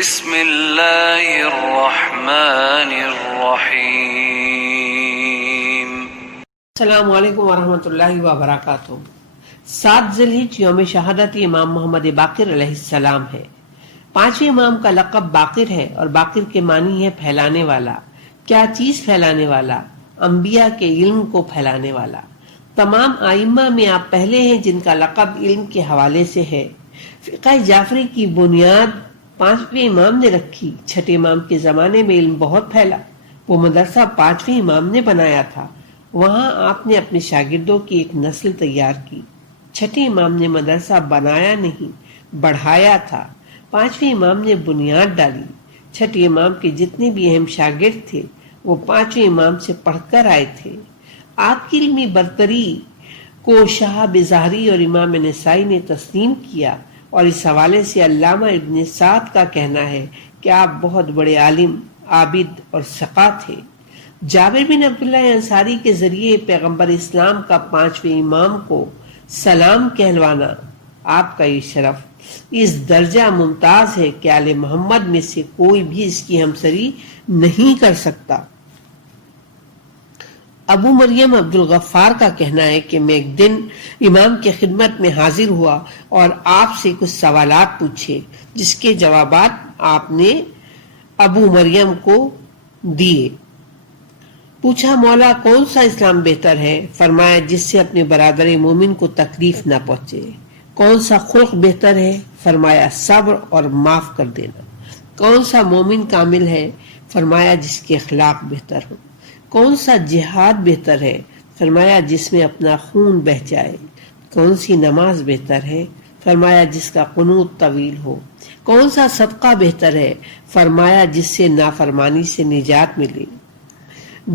بسم اللہ الرحمن الرحیم۔ السلام علیکم ورحمۃ اللہ وبرکاتہ۔ 7 ذی الحجہ یوم شہادت امام محمد باقر علیہ السلام ہے۔ 5ویں امام کا لقب باقر ہے اور باقر کے معنی ہے پھیلانے والا۔ کیا چیز پھیلانے والا؟ انبیاء کے علم کو پھیلانے والا۔ تمام ائمہ میں آپ پہلے ہیں جن کا لقب علم کے حوالے سے ہے۔ فقہ جعفری کی بنیاد 5ویں امام نے رکھی۔ 6 امام کے زمانے میں علم بہت پھیلا۔ وہ مدرسہ 5ویں امام نے بنایا تھا۔ وہاں آپ نے اپنے شاگردوں کی ایک نسل تیار کی۔ 6 امام نے مدرسہ بنایا نہیں، بڑھایا تھا۔ 5ویں امام نے بنیاد ڈالی۔ 6 امام کے جتنے بھی اہم شاگرد تھے وہ 5ویں امام سے پڑھ کر آئے تھے۔ آپ کی علمی برتری کو شہاب ظاہری اور امام نسائی نے تسلیم کیا، اور اس حوالے سے علامہ ابن سعد کا کہنا ہے کہ آپ بہت بڑے عالم، عابد اور سقا تھے۔ جابر بن عبداللہ انصاری کے ذریعے پیغمبر اسلام کا 5ویں امام کو سلام کہلوانا آپ کا یہ شرف اس درجہ ممتاز ہے کہ آل محمد میں سے کوئی بھی اس کی ہمسری نہیں کر سکتا۔ ابو مریم عبد الغفار کا کہنا ہے کہ میں ایک دن امام کی خدمت میں حاضر ہوا اور آپ سے کچھ سوالات پوچھے، جس کے جوابات آپ نے ابو مریم کو دیے۔ پوچھا مولا کون سا اسلام بہتر ہے؟ فرمایا جس سے اپنے برادر مومن کو تکلیف نہ پہنچے۔ کون سا خلق بہتر ہے؟ فرمایا صبر اور معاف کر دینا۔ کون سا مومن کامل ہے؟ فرمایا جس کے اخلاق بہتر ہو۔ کون سا جہاد بہتر ہے؟ فرمایا جس میں اپنا خون بہہ جائے۔ کون سی نماز بہتر ہے؟ فرمایا جس کا قنوت طویل ہو۔ کون سا صدقہ بہتر ہے؟ فرمایا جس سے نافرمانی سے نجات ملے۔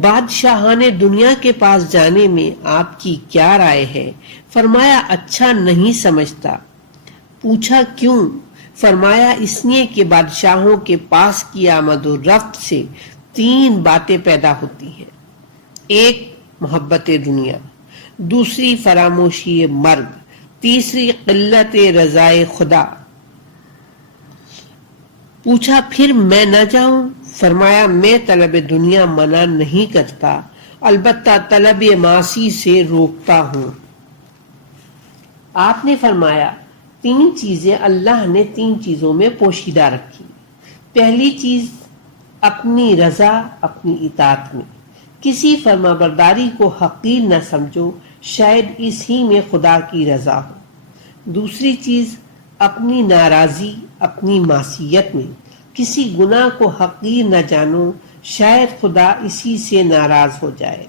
بادشاہان دنیا کے پاس جانے میں آپ کی کیا رائے ہے؟ فرمایا اچھا نہیں سمجھتا۔ پوچھا کیوں؟ فرمایا اس لیے کہ بادشاہوں کے پاس کی آمد و رفت سے 3 باتیں پیدا ہوتی ہیں۔ 1 محبت دنیا، دوسری فراموشی مرگ، تیسری قلت رضائے خدا۔ پوچھا پھر میں نہ جاؤں؟ فرمایا میں طلب دنیا منع نہیں کرتا، البتہ طلب معاصی سے روکتا ہوں۔ آپ نے فرمایا 3 چیزیں اللہ نے 3 چیزوں میں پوشیدہ رکھی۔ پہلی چیز اپنی رضا اپنی اطاعت میں، کسی فرما برداری کو حقیر نہ سمجھو، شاید اس ہی میں خدا کی رضا ہو۔ دوسری چیز اپنی ناراضی اپنی معصیت میں، کسی گناہ کو حقیر نہ جانو، شاید خدا اسی سے ناراض ہو جائے۔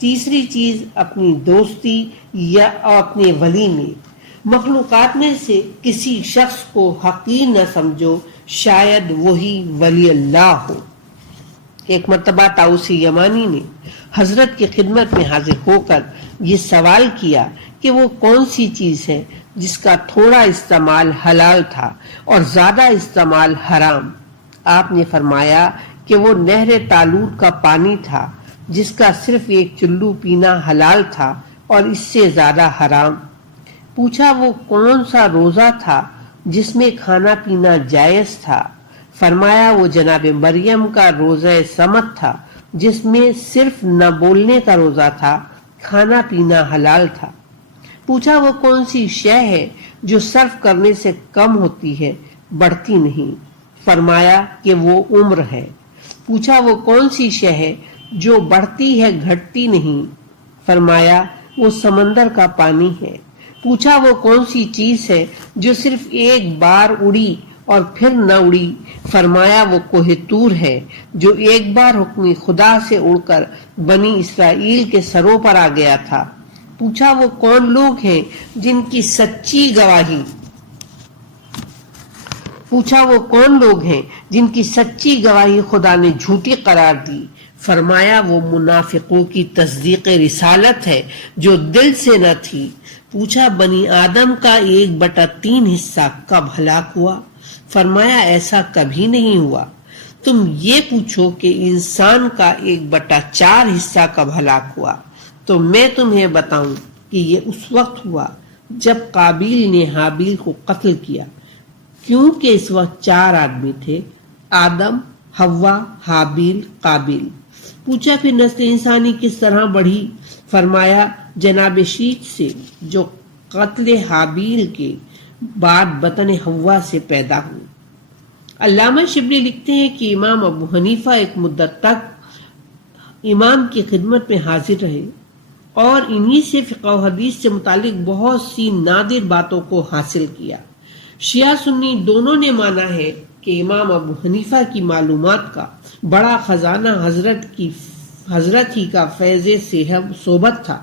تیسری چیز اپنی دوستی یا اپنے ولی میں، مخلوقات میں سے کسی شخص کو حقیر نہ سمجھو، شاید وہی ولی اللہ ہو۔ ایک مرتبہ طاؤس یمانی نے حضرت کی خدمت میں حاضر ہو کر یہ سوال کیا کہ وہ کون سی چیز ہے جس کا تھوڑا استعمال حلال تھا اور زیادہ استعمال حرام؟ آپ نے فرمایا کہ وہ نہر طالوت کا پانی تھا جس کا صرف 1 چلو پینا حلال تھا اور اس سے زیادہ حرام۔ پوچھا وہ کون سا روزہ تھا جس میں کھانا پینا جائز تھا؟ فرمایا وہ جناب مریم کا روزہ صمت تھا جس میں صرف نہ بولنے کا روزہ تھا، کھانا پینا حلال تھا۔ پوچھا وہ کون سی شے ہے جو صرف کرنے سے کم ہوتی ہے بڑھتی نہیں؟ فرمایا کہ وہ عمر ہے۔ پوچھا وہ کون سی شے ہے جو بڑھتی ہے گھٹتی نہیں؟ فرمایا وہ سمندر کا پانی ہے۔ پوچھا وہ کون سی چیز ہے جو صرف ایک بار اڑی اور پھر نہ اڑی؟ فرمایا وہ کوہ طور ہے جو ایک بار حکم خدا سے اڑ کر بنی اسرائیل کے سروں پر آ گیا تھا۔ پوچھا وہ کون لوگ ہیں جن کی سچی گواہی خدا نے جھوٹی قرار دی؟ فرمایا وہ منافقوں کی تصدیق رسالت ہے جو دل سے نہ تھی۔ پوچھا بنی آدم کا 1/3 حصہ کب ہلاک ہوا؟ فرمایا ایسا کبھی نہیں ہوا۔ تم یہ پوچھو کہ انسان کا 1/4 حصہ کب ہلاک ہوا، تو میں تمہیں بتاؤں کہ یہ اس وقت ہوا جب قابیل نے حابیل کو قتل کیا۔ کیونکہ اس وقت 4 آدمی تھے، آدم، حوا، حابیل، قابیل۔ پوچھا پھر نسل انسانی کس طرح بڑھی؟ فرمایا جناب شیخ سے جو قتل حابیل کے بعد بطن حوا سے پیدا ہوئی۔ علامہ شبلی لکھتے ہیں کہ امام ابو حنیفہ ایک مدت تک امام کی خدمت میں حاضر رہے اور انہی سے فقہ و حدیث سے متعلق بہت سی نادر باتوں کو حاصل کیا۔ شیعہ سنی دونوں نے مانا ہے کہ امام ابو حنیفہ کی معلومات کا بڑا خزانہ حضرت ہی کا فیض صحبت تھا۔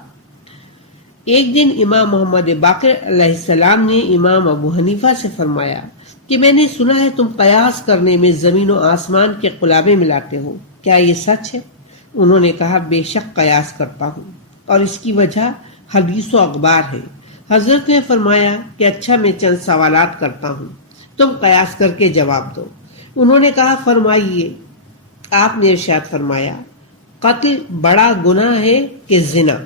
ایک دن امام محمد باقر علیہ السلام نے امام ابو حنیفہ سے فرمایا کہ میں نے سنا ہے تم قیاس کرنے میں زمین و آسمان کے قلابے ملاتے ہو، کیا یہ سچ ہے؟ انہوں نے کہا بے شک قیاس کرتا ہوں، اور اس کی وجہ حدیث و اخبار ہے۔ حضرت نے فرمایا کہ اچھا میں چند سوالات کرتا ہوں، تم قیاس کر کے جواب دو۔ انہوں نے کہا فرمائیے۔ آپ نے ارشاد فرمایا قتل بڑا گناہ ہے کہ زنا؟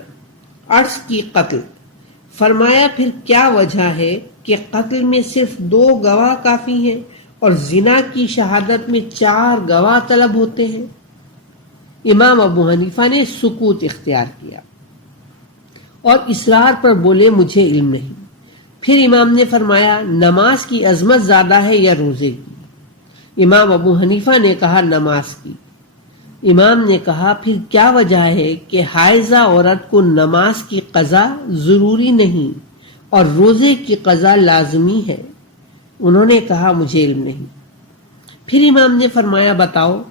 عرض کی قتل۔ فرمایا پھر کیا وجہ ہے کہ قتل میں صرف 2 گواہ کافی ہیں اور زنا کی شہادت میں 4 گواہ طلب ہوتے ہیں؟ امام ابو حنیفہ نے سکوت اختیار کیا اور اصرار پر بولے مجھے علم نہیں۔ پھر امام نے فرمایا نماز کی عظمت زیادہ ہے یا روزے کی؟ امام ابو حنیفہ نے کہا نماز کی۔ امام نے کہا پھر کیا وجہ ہے کہ حائضہ عورت کو نماز کی قضا ضروری نہیں اور روزے کی قضا لازمی ہے؟ انہوں نے کہا مجھے علم نہیں۔ پھر امام نے فرمایا بتاؤ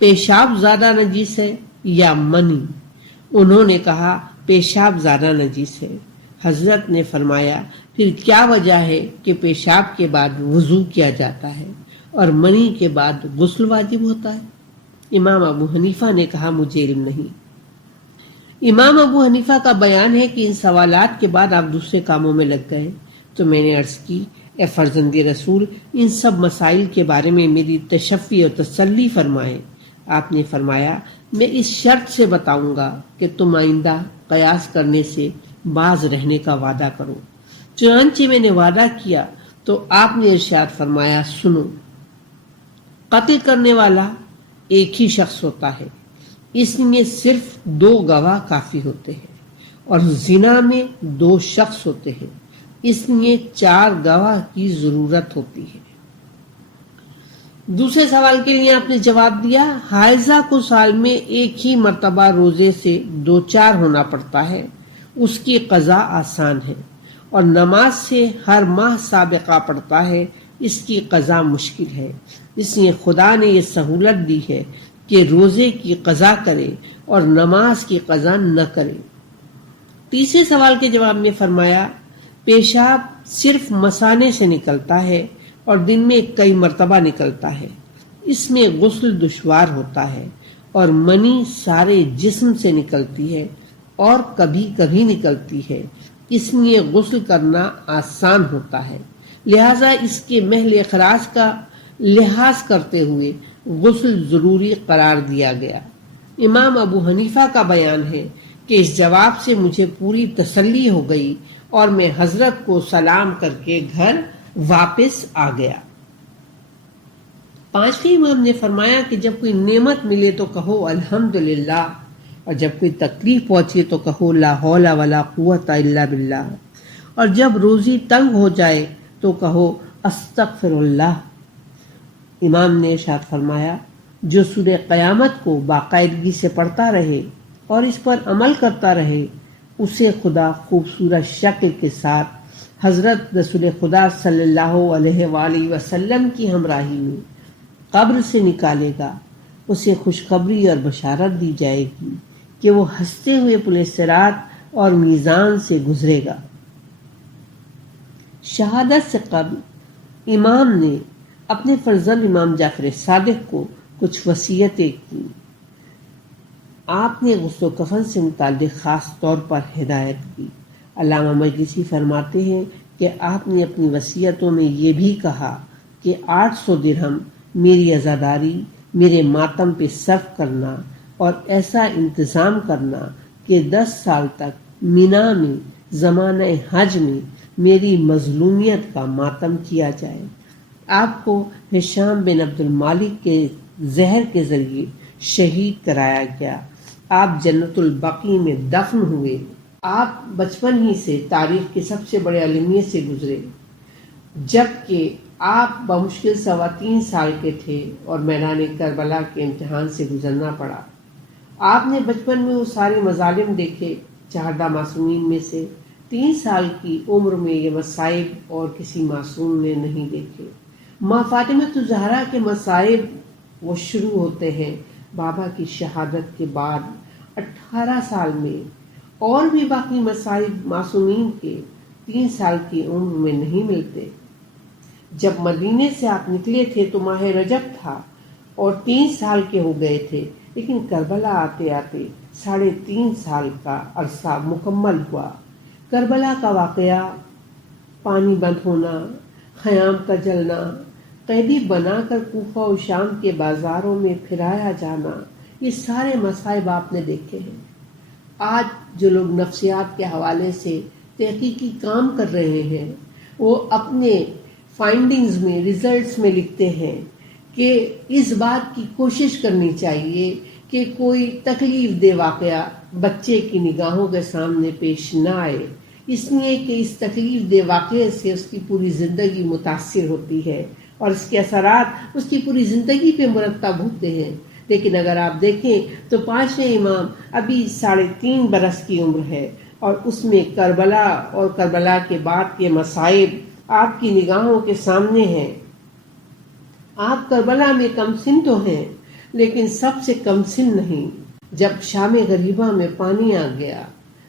پیشاب زیادہ نجیس ہے یا منی؟ انہوں نے کہا پیشاب زیادہ نجیس ہے۔ حضرت نے فرمایا پھر کیا وجہ ہے کہ پیشاب کے بعد وضو کیا جاتا ہے اور منی کے بعد غسل واجب ہوتا ہے؟ امام ابو حنیفہ نے کہا مجھے علم نہیں۔ امام ابو حنیفہ کا بیان ہے کہ ان سوالات کے بعد آپ دوسرے کاموں میں لگ گئے تو میں نے عرض کی اے فرزند رسول ان سب مسائل کے بارے میں میری تشفی اور تسلی فرمائیں۔ آپ نے فرمایا میں اس شرط سے بتاؤں گا کہ تم آئندہ قیاس کرنے سے باز رہنے کا وعدہ کرو۔ چنانچہ میں نے وعدہ کیا تو آپ نے ارشاد فرمایا سنو، قتل کرنے والا ایک ہی شخص ہوتا ہے، اس میں صرف 2 گواہ کافی ہوتے ہیں، اور زنا میں 2 شخص ہوتے ہیں، اس لیے 4 گواہ کی ضرورت ہوتی ہے۔ دوسرے سوال کے لیے آپ نے جواب دیا حائضہ کو سال میں ایک ہی مرتبہ روزے سے 2-4 ہونا پڑتا ہے، اس کی قضا آسان ہے، اور نماز سے ہر ماہ سابقہ پڑتا ہے، اس کی قضا مشکل ہے، اس لیے خدا نے یہ سہولت دی ہے کہ روزے کی قضا کرے اور نماز کی قضا نہ کرے۔ تیسرے سوال کے جواب میں فرمایا پیشاب صرف مثانے سے نکلتا ہے اور دن میں کئی مرتبہ نکلتا ہے، اس میں غسل دشوار ہوتا ہے، اور منی سارے جسم سے نکلتی ہے اور کبھی کبھی نکلتی ہے، اس لیے غسل کرنا آسان ہوتا ہے، لہذا اس کے محل اخراج کا لحاظ کرتے ہوئے غسل ضروری قرار دیا گیا۔ امام ابو حنیفہ کا بیان ہے کہ اس جواب سے مجھے پوری تسلی ہو گئی اور میں حضرت کو سلام کر کے گھر واپس آ گیا۔ 5ویں امام نے فرمایا کہ جب کوئی نعمت ملے تو کہو الحمدللہ، اور جب کوئی تکلیف پہنچے تو کہو لا حول ولا قوت الا باللہ، اور جب روزی تنگ ہو جائے تو کہو استغفر اللہ۔ امام نے ارشاد فرمایا جو سورہ قیامت کو باقاعدگی سے پڑھتا رہے اور اس پر عمل کرتا رہے اسے خدا خوبصورت شکل کے ساتھ حضرت رسول خدا صلی اللہ علیہ وآلہ وسلم کی ہمراہی میں قبر سے نکالے گا، اسے خوشخبری اور بشارت دی جائے گی کہ وہ ہنستے ہوئے پل صراط اور میزان سے گزرے گا۔ شہادت سے قبل امام نے اپنے فرزند امام جعفر صادق کو کچھ وصیتیں کی۔ آپ نے غسل و کفن سے متعلق خاص طور پر ہدایت کی۔ علامہ مجلسی فرماتے ہیں کہ آپ نے اپنی وصیتوں میں یہ بھی کہا کہ 800 درہم میری عزاداری میرے ماتم پہ صرف کرنا اور ایسا انتظام کرنا کہ 10 سال تک مینا میں زمانہ حج میں میری مظلومیت کا ماتم کیا جائے۔ آپ کو ہشام بن عبد المالک کے زہر کے ذریعے شہید کرایا گیا، آپ جنت البقیع میں دفن ہوئے، آپ بچپن ہی سے تاریخ کے سب سے بڑے المیے سے گزرے، جبکہ آپ بمشکل 3.25 سال کے تھے اور میدان کربلا کے امتحان سے گزرنا پڑا۔ آپ نے بچپن میں وہ سارے مظالم دیکھے، 14 معصومین میں سے 3 سال کی عمر میں یہ مصائب اور کسی معصوم نے نہیں دیکھے۔ ماں فاطمہ الزہرا کے مصائب وہ شروع ہوتے ہیں بابا کی شہادت کے بعد 18 سال میں، اور بھی باقی مصائب معصومین کے 3 سال کی عمر میں نہیں ملتے۔ جب مدینے سے آپ نکلے تھے تو ماہ رجب تھا اور 3 سال کے ہو گئے تھے، لیکن کربلا آتے آتے 3.5 سال کا عرصہ مکمل ہوا۔ کربلا کا واقعہ، پانی بند ہونا، خیام کا جلنا، قیدی بنا کر کوفہ و شام کے بازاروں میں پھرایا جانا، یہ سارے مصائب آپ نے دیکھے ہیں۔ آج جو لوگ نفسیات کے حوالے سے تحقیقی کام کر رہے ہیں، وہ اپنے فائنڈنگز میں، ریزلٹس میں لکھتے ہیں کہ اس بات کی کوشش کرنی چاہیے کہ کوئی تکلیف دہ واقعہ بچے کی نگاہوں کے سامنے پیش نہ آئے، اس لیے کہ اس تکلیف دہ واقعے سے اس کی پوری زندگی متاثر ہوتی ہے اور اس کے اثرات اس کی پوری زندگی پہ مرتب ہوتے ہیں۔ لیکن اگر آپ دیکھیں تو 5ویں امام ابھی 3.5 برس کی عمر ہے اور اس میں کربلا اور کربلا کے بعد کے مصائب آپ کی نگاہوں کے سامنے ہیں۔ آپ کربلا میں کم سن تو ہیں، لیکن سب سے کم سن نہیں۔ جب شام غریبہ میں پانی آ گیا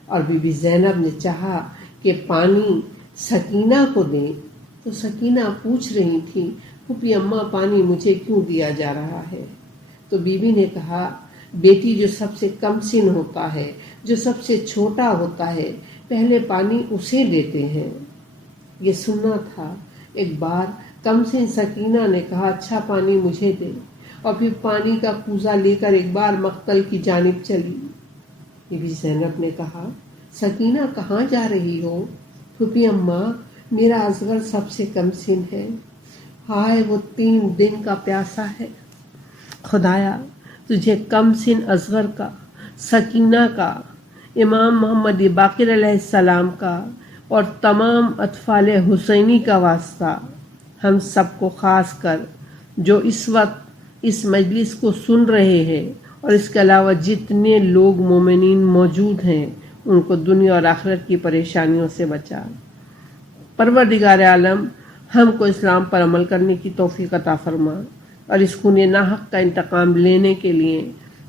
اور بی بی زینب نے چاہا کہ پانی سکینہ کو دیں تو سکینہ پوچھ رہی تھی، پھوپھی اماں پانی مجھے کیوں دیا جا رہا ہے؟ تو بی بی نے کہا، بیٹی جو سب سے کم سن ہوتا ہے، جو سب سے چھوٹا ہوتا ہے، پہلے پانی اسے دیتے ہیں۔ یہ سننا تھا۔ ایک بار کم سن سکینہ نے کہا، اچھا پانی مجھے دے، اور پھر پانی کا کوزہ لے کر ایک بار مقتل کی جانب چلی۔ بی بی زینب نے کہا، سکینہ کہاں جا رہی ہو؟ پھوپھی اماں، میرا اصغر سب سے کم سن ہے، ہائے وہ 3 دن کا پیاسا ہے، خدایا تجھے کم سن اصغر کا، سکینہ کا، امام محمد باقر علیہ السلام کا اور تمام اطفال حسینی کا واسطہ، ہم سب کو خاص کر جو اس وقت اس مجلس کو سن رہے ہیں اور اس کے علاوہ جتنے لوگ مومنین موجود ہیں، ان کو دنیا اور آخرت کی پریشانیوں سے بچا۔ پروردگار عالم ہم کو اسلام پر عمل کرنے کی توفیق عطا فرما اور اس خون ناحق کا انتقام لینے کے لیے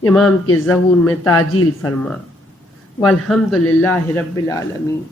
امام کے ظہور میں تعجیل فرما۔ والحمد للہ رب العالمین۔